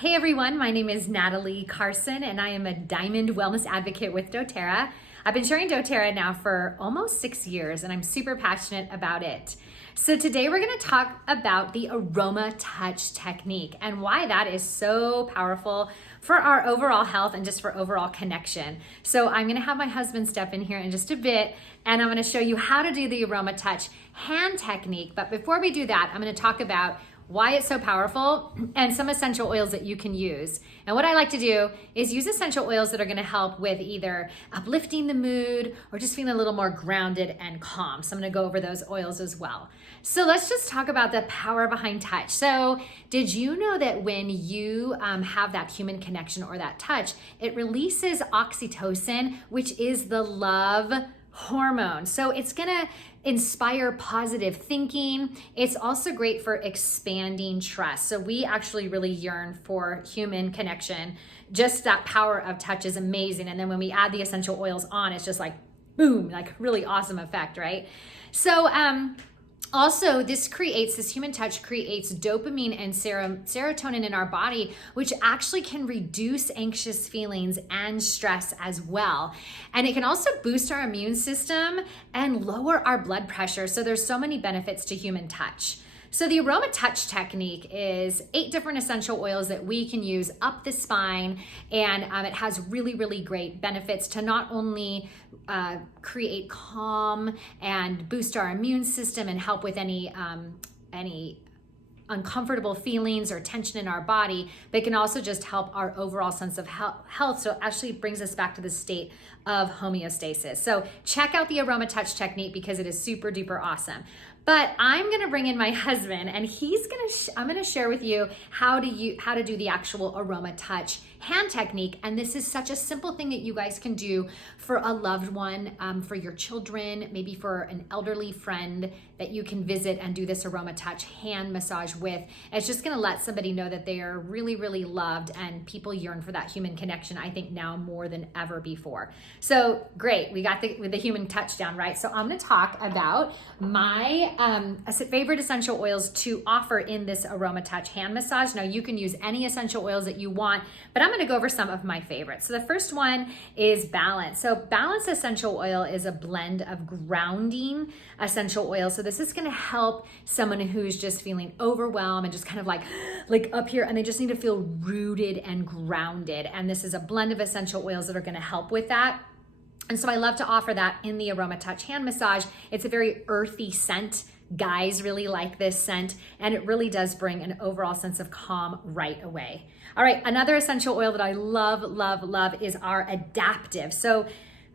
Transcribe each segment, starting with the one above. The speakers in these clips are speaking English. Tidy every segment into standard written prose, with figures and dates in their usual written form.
Hey everyone, my name is Natalie Carson and I am a Diamond Wellness Advocate with doTERRA. I've been sharing doTERRA now for almost 6 years and I'm super passionate about it. So today we're going to talk about the AromaTouch technique and why that is so powerful for our overall health and just for overall connection. So I'm going to have my husband step in here in just a bit and I'm going to show you how to do the AromaTouch hand technique. But before we do that, I'm going to talk about why it's so powerful and some essential oils that you can use. And what I like to do is use essential oils that are gonna help with either uplifting the mood or just feeling a little more grounded and calm. So I'm gonna go over those oils as well. So let's just talk about the power behind touch. So did you know that when you have that human connection or that touch, it releases oxytocin, which is the love hormone. So it's gonna inspire positive thinking. It's also great for expanding trust. So we actually really yearn for human connection. Just that power of touch is amazing. And then when we add the essential oils on, it's just like boom, like really awesome effect, right? So also, this human touch creates dopamine and serotonin in our body, which actually can reduce anxious feelings and stress as well. And it can also boost our immune system and lower our blood pressure. So there's so many benefits to human touch. So the AromaTouch technique is 8 different essential oils that we can use up the spine, and it has really, really great benefits to not only create calm and boost our immune system and help with any uncomfortable feelings or tension in our body, but it can also just help our overall sense of health. So it actually brings us back to the state of homeostasis. So check out the AromaTouch technique because it is super duper awesome. But I'm gonna bring in my husband and I'm gonna share with you how to do the actual AromaTouch hand technique. And this is such a simple thing that you guys can do for a loved one, for your children, maybe for an elderly friend that you can visit and do this AromaTouch hand massage with. It's just gonna let somebody know that they are really, really loved, and people yearn for that human connection, I think now more than ever before. So great, we got the human touch down, right? So I'm gonna talk about my favorite essential oils to offer in this AromaTouch hand massage. Now you can use any essential oils that you want, but I'm gonna go over some of my favorites. So the first one is Balance. So Balance essential oil is a blend of grounding essential oils. So this is gonna help someone who's just feeling overwhelmed and just kind of like up here, and they just need to feel rooted and grounded. And this is a blend of essential oils that are gonna help with that. And so I love to offer that in the AromaTouch hand massage. It's a very earthy scent. Guys really like this scent, and it really does bring an overall sense of calm right away. All right, another essential oil that I love, love, love is our Adaptive. So,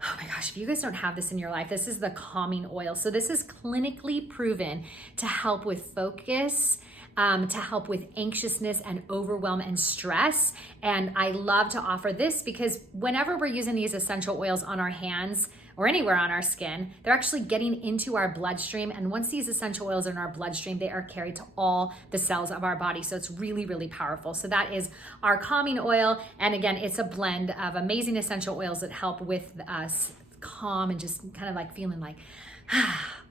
oh my gosh, if you guys don't have this in your life, this is the calming oil. So this is clinically proven to help with focus, to help with anxiousness and overwhelm and stress. And I love to offer this because whenever we're using these essential oils on our hands or anywhere on our skin, they're actually getting into our bloodstream. And once these essential oils are in our bloodstream, they are carried to all the cells of our body. So it's really, really powerful. So that is our calming oil. And again, it's a blend of amazing essential oils that help with us calm and just kind of like feeling like,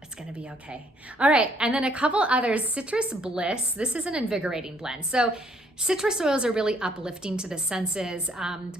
it's gonna be okay. All right, and then a couple others. Citrus Bliss, this is an invigorating blend. So citrus oils are really uplifting to the senses,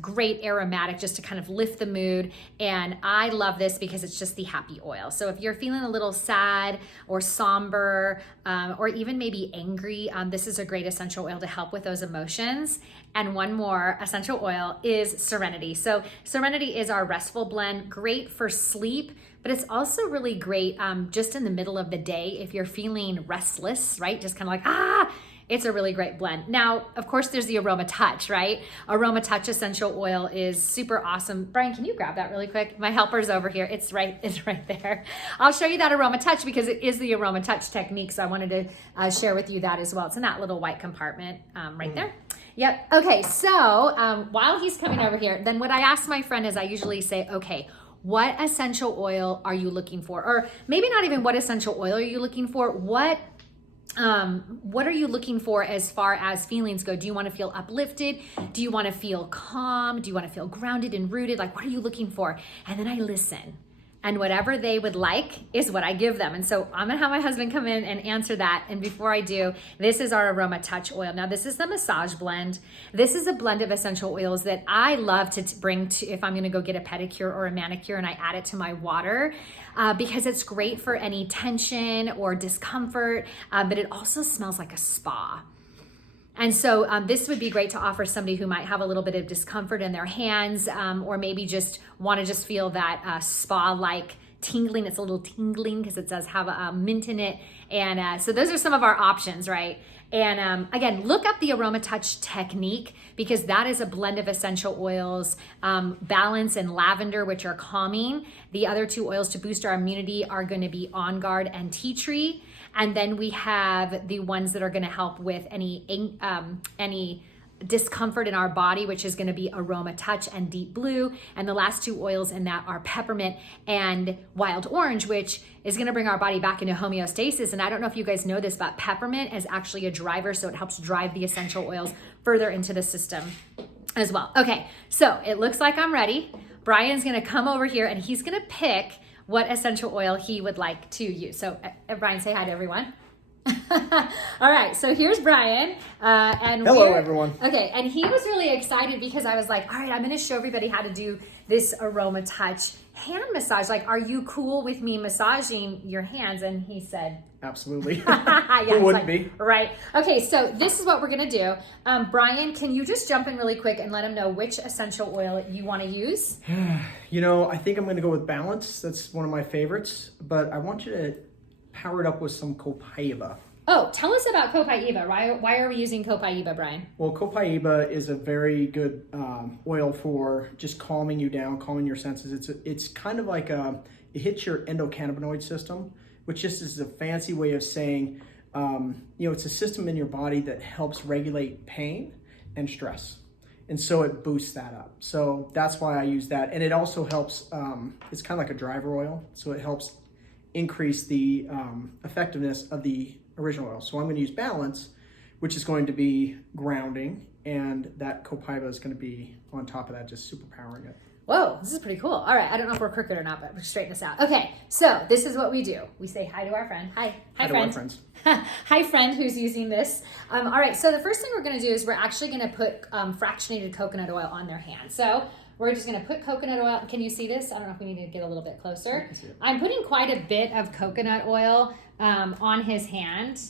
great aromatic just to kind of lift the mood. And I love this because it's just the happy oil. So if you're feeling a little sad or somber, or even maybe angry, this is a great essential oil to help with those emotions. And one more essential oil is Serenity. So Serenity is our restful blend, great for sleep, but it's also really great just in the middle of the day if you're feeling restless, right? Just kind of like, it's a really great blend. Now, of course, there's the AromaTouch, right? AromaTouch essential oil is super awesome. Brian, can you grab that really quick? My helper's over here. It's right there. I'll show you that AromaTouch because it is the AromaTouch technique. So I wanted to share with you that as well. It's in that little white compartment right there. Yep. Okay. So while he's coming over here, then what I ask my friend is I usually say, okay, what essential oil are you looking for? Or maybe not even what essential oil are you looking for? What are you looking for as far as feelings go? Do you want to feel uplifted? Do you want to feel calm? Do you want to feel grounded and rooted? Like, what are you looking for? And then I listen. and whatever they would like is what I give them. And so I'm gonna have my husband come in and answer that. And before I do, this is our AromaTouch oil. Now this is the massage blend. This is a blend of essential oils that I love to bring to if I'm gonna go get a pedicure or a manicure, and I add it to my water because it's great for any tension or discomfort, but it also smells like a spa. And so this would be great to offer somebody who might have a little bit of discomfort in their hands, or maybe just want to just feel that spa-like tingling. It's a little tingling because it does have a mint in it. And so those are some of our options, right? And again, look up the AromaTouch Technique, because that is a blend of essential oils, balance and lavender, which are calming. The other two oils to boost our immunity are going to be OnGuard and tea tree. And then we have the ones that are going to help with any discomfort in our body, which is going to be AromaTouch and Deep Blue. And the last two oils in that are Peppermint and Wild Orange, which is going to bring our body back into homeostasis. And I don't know if you guys know this, but Peppermint is actually a driver, so it helps drive the essential oils further into the system as well. Okay, so it looks like I'm ready. Brian's going to come over here and he's going to pick what essential oil he would like to use. So Brian, say hi to everyone. All right, so here's Brian. And hello, everyone. Okay, and he was really excited because I was like, all right, I'm gonna show everybody how to do this AromaTouch hand massage. Like, are you cool with me massaging your hands? And he said, absolutely. Yeah, who wouldn't be? Right. Okay, so this is what we're gonna do. Brian, can you just jump in really quick and let him know which essential oil you wanna use? You know, I think I'm gonna go with Balance. That's one of my favorites, but I want you to power it up with some copaiba. Oh, tell us about copaiba. Why are we using copaiba, Brian? Well, copaiba is a very good oil for just calming you down, calming your senses. It's kind of like it hits your endocannabinoid system, which just is a fancy way of saying, it's a system in your body that helps regulate pain and stress. And so it boosts that up. So that's why I use that. And it also helps, it's kind of like a driver oil. So it helps increase the effectiveness of the original oil. So I'm going to use Balance, which is going to be grounding, and that copaiba is going to be on top of that, just super powering it. Whoa, this is pretty cool. All right, I don't know if we're crooked or not, but we'll straighten this out. Okay, so this is what we do. We say hi to our friend. Hi to friend. Our friends. Hi, friend who's using this. All right, so the first thing we're going to do is we're actually going to put fractionated coconut oil on their hand. So we're just going to put coconut oil. Can you see this? I don't know if we need to get a little bit closer. I'm putting quite a bit of coconut oil on his hand.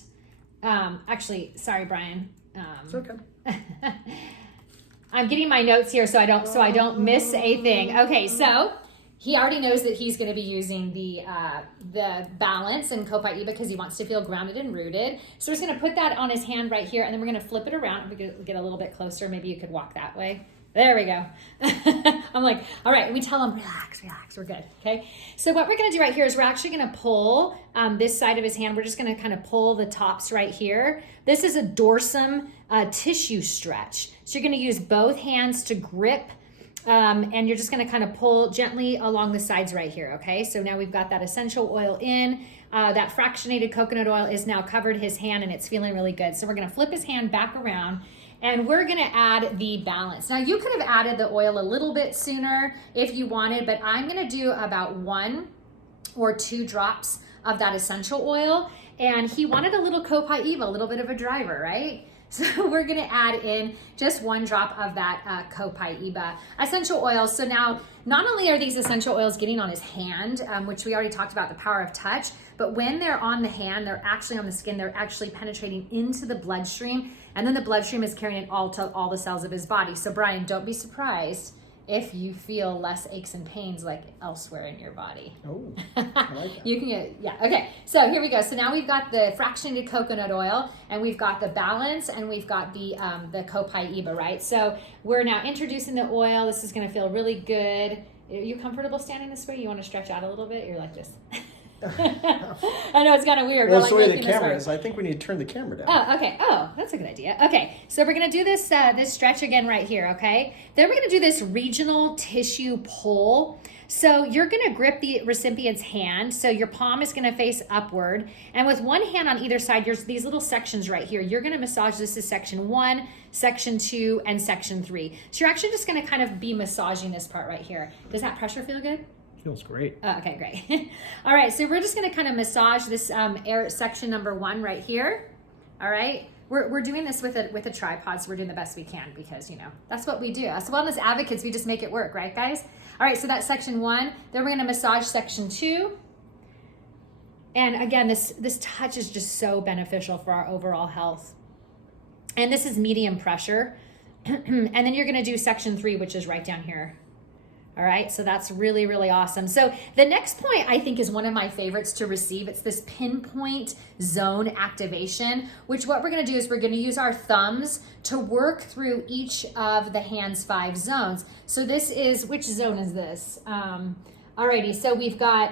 Actually, sorry, Brian. It's okay. I'm getting my notes here so I don't miss a thing. Okay, so he already knows that he's going to be using the Balance and copaiba because he wants to feel grounded and rooted. So we're just going to put that on his hand right here, and then we're going to flip it around. We could get a little bit closer. Maybe you could walk that way. There we go. I'm like, all right, we tell him, relax, we're good, okay? So what we're gonna do right here is we're actually gonna pull this side of his hand. We're just gonna kind of pull the tops right here. This is a dorsum tissue stretch. So you're gonna use both hands to grip, and you're just gonna kind of pull gently along the sides right here, okay? So now we've got that essential oil in. That fractionated coconut oil is now covered his hand and it's feeling really good. So we're gonna flip his hand back around, and we're gonna add the Balance. Now you could have added the oil a little bit sooner if you wanted, but I'm gonna do about 1 or 2 drops of that essential oil. And he wanted a little copaiba, a little bit of a driver, right? So we're gonna add in just 1 drop of that copaiba essential oil. So now, not only are these essential oils getting on his hand, which we already talked about, the power of touch, but when they're on the hand, they're actually on the skin, they're actually penetrating into the bloodstream, and then the bloodstream is carrying it all to all the cells of his body. So Brian, don't be surprised if you feel less aches and pains like elsewhere in your body. Oh, I like that. You can get, yeah, okay. So here we go. So now we've got the fractionated coconut oil, and we've got the Balance, and we've got the copaiba, right? So we're now introducing the oil. This is gonna feel really good. Are you comfortable standing this way? You wanna stretch out a little bit? You're like this. I know it's kind of weird. Well, it's the way the camera is. I think we need to turn the camera down. Oh, okay. Oh, that's a good idea. Okay, so we're gonna do this this stretch again right here. Okay, then we're gonna do this regional tissue pull. So you're gonna grip the recipient's hand. So your palm is gonna face upward, and with one hand on either side, there's these little sections right here. You're gonna massage this as section 1, section 2, and section 3. So you're actually just gonna kind of be massaging this part right here. Does that pressure feel good? Feels great. Oh, okay, great. All right, so we're just gonna kind of massage this air section number 1 right here. All right, we're doing this with a tripod, so we're doing the best we can because, you know, that's what we do. As wellness advocates, we just make it work, right, guys? All right, so that's section 1. Then we're gonna massage section 2. And again, this touch is just so beneficial for our overall health. And this is medium pressure. And then you're gonna do section 3, which is right down here. All right, so that's really, really awesome. So the next point I think is one of my favorites to receive. It's this pinpoint zone activation, which what we're gonna do is we're gonna use our thumbs to work through each of the hand's 5 zones. So this is, which zone is this? Alrighty, so we've got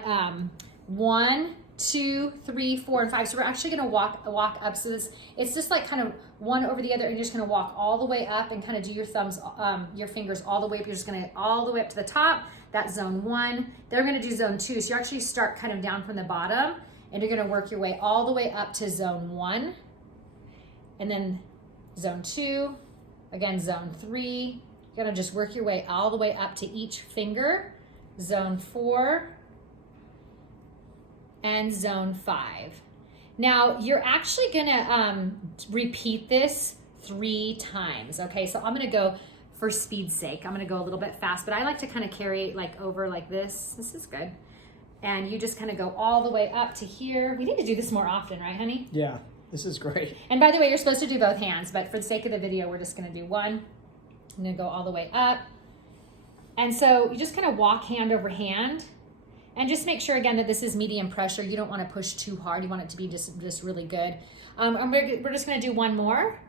1, 2, 3, 4, and 5. So we're actually gonna walk up. So this, it's just like kind of one over the other, and you're just gonna walk all the way up and kind of do your thumbs, your fingers all the way up. You're just gonna all the way up to the top. That's zone 1. Then we're gonna do zone 2. So you actually start kind of down from the bottom, and you're gonna work your way all the way up to zone 1, and then zone 2, again zone 3. You're gonna just work your way all the way up to each finger. Zone 4. And zone 5. Now you're actually gonna repeat this 3 times, okay? So I'm gonna go, for speed's sake, I'm gonna go a little bit fast, but I like to kind of carry like over like this. This is good. And you just kind of go all the way up to here. We need to do this more often, right, honey? Yeah, this is great. And by the way, you're supposed to do both hands, but for the sake of the video, we're just gonna do one. I'm gonna go all the way up. And so you just kind of walk hand over hand. And just make sure, again, that this is medium pressure. You don't want to push too hard. You want it to be just really good. We're just going to do one more.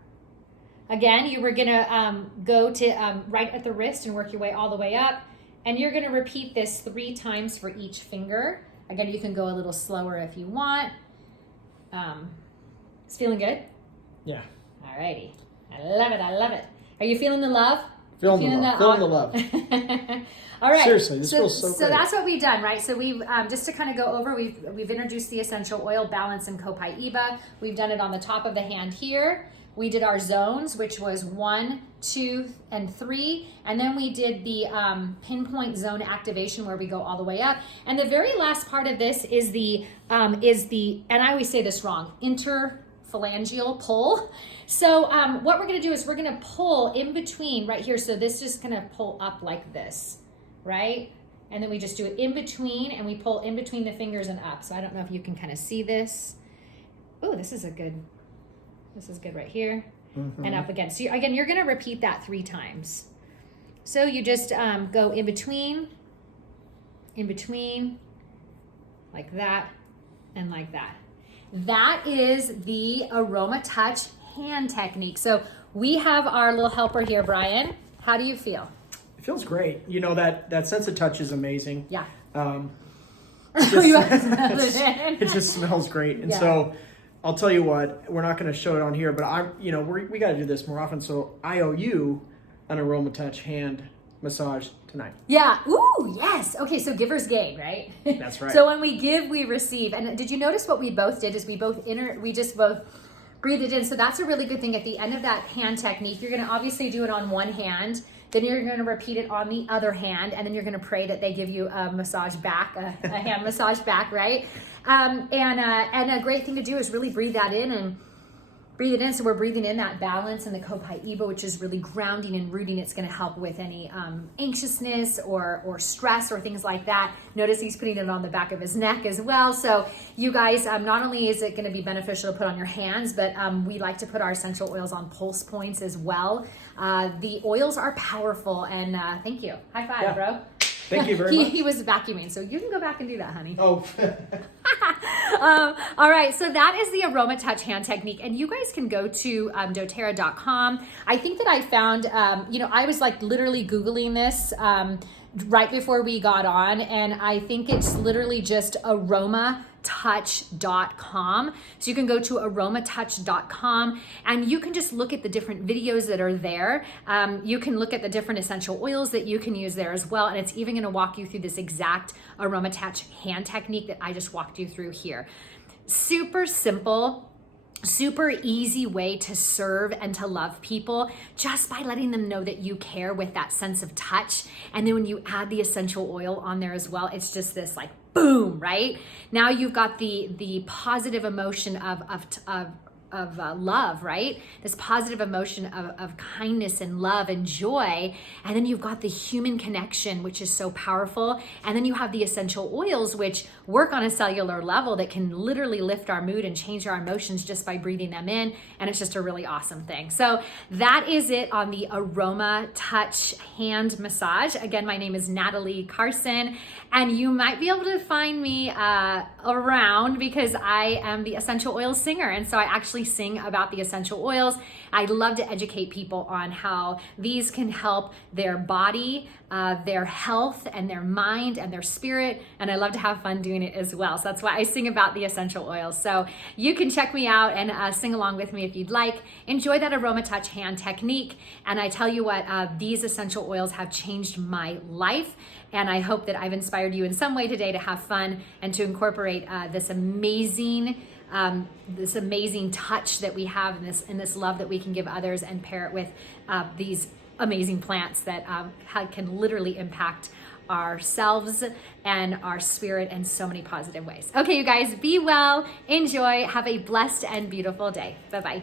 Again, you were going to go to right at the wrist and work your way all the way up. And you're going to repeat this 3 times for each finger. Again, you can go a little slower if you want. It's feeling good? Yeah. All righty. I love it. I love it. Are you feeling the love? Feeling the love. All right. Seriously, this feels so great. So that's what we've done, right? So we've, just to kind of go over, we've introduced the essential oil balance and copaiba. We've done it on the top of the hand here. We did our zones, which was 1, 2, and 3. And then we did the pinpoint zone activation where we go all the way up. And the very last part of this is the, and I always say this wrong, interphalangeal pull. So what we're gonna do is we're gonna pull in between right here. So this is gonna pull up like this, right? And then we just do it in between, and we pull in between the fingers and up. So I don't know if you can kind of see this. Oh, this is good right here. Mm-hmm. And up again. So again, you're gonna repeat that 3 times. So you just go in between, like that, and like that. That is the AromaTouch Hand Technique. So we have our little helper here, Brian. How do you feel? It feels great. You know, that sense of touch is amazing. Yeah. It just smells great. And so I'll tell you what, we're not going to show it on here, but we got to do this more often. So I owe you an AromaTouch hand massage tonight. Yeah. Ooh, yes. Okay, so giver's gain, right? That's right. So when we give, we receive. And did you notice what we both did is we just both breathed it in. So that's a really good thing. At the end of that hand technique, you're going to obviously do it on one hand. Then you're going to repeat it on the other hand, and then you're going to pray that they give you a massage back, a hand massage back, right? And a great thing to do is really breathe that in and breathe it in. So we're breathing in that balance and the copaiba, which is really grounding and rooting. It's going to help with any anxiousness or stress or things like that. Notice he's putting it on the back of his neck as well. So you guys, not only is it going to be beneficial to put on your hands, but we like to put our essential oils on pulse points as well. The oils are powerful, and thank you. High five, bro. Thank you very much. He was vacuuming, so you can go back and do that, honey. Oh. All right, so that is the AromaTouch Hand Technique, and you guys can go to doTERRA.com. I think that I found, I was like literally Googling this right before we got on, and I think it's literally just AromaTouch.com. So you can go to AromaTouch.com and you can just look at the different videos that are there. You can look at the different essential oils that you can use there as well. And it's even going to walk you through this exact AromaTouch hand technique that I just walked you through here. Super simple. super easy way to serve and to love people just by letting them know that you care with that sense of touch. And then when you add the essential oil on there as well, it's just this like boom, right? Now you've got the positive emotion of love, right? This positive emotion of kindness and love and joy. And then you've got the human connection, which is so powerful. And then you have the essential oils, which work on a cellular level that can literally lift our mood and change our emotions just by breathing them in. And it's just a really awesome thing. So that is it on the AromaTouch hand massage. Again, my name is Natalie Carson, and you might be able to find me around because I am the essential oil singer. And so I actually sing about the essential oils. I love to educate people on how these can help their body, their health, and their mind and their spirit. And I love to have fun doing it as well. So that's why I sing about the essential oils. So you can check me out and sing along with me if you'd like. Enjoy that AromaTouch hand technique. And I tell you what, these essential oils have changed my life. And I hope that I've inspired you in some way today to have fun and to incorporate this amazing touch that we have in this love that we can give others, and pair it with these amazing plants that can literally impact ourselves and our spirit in so many positive ways. Okay, you guys, be well, enjoy, have a blessed and beautiful day. Bye-bye.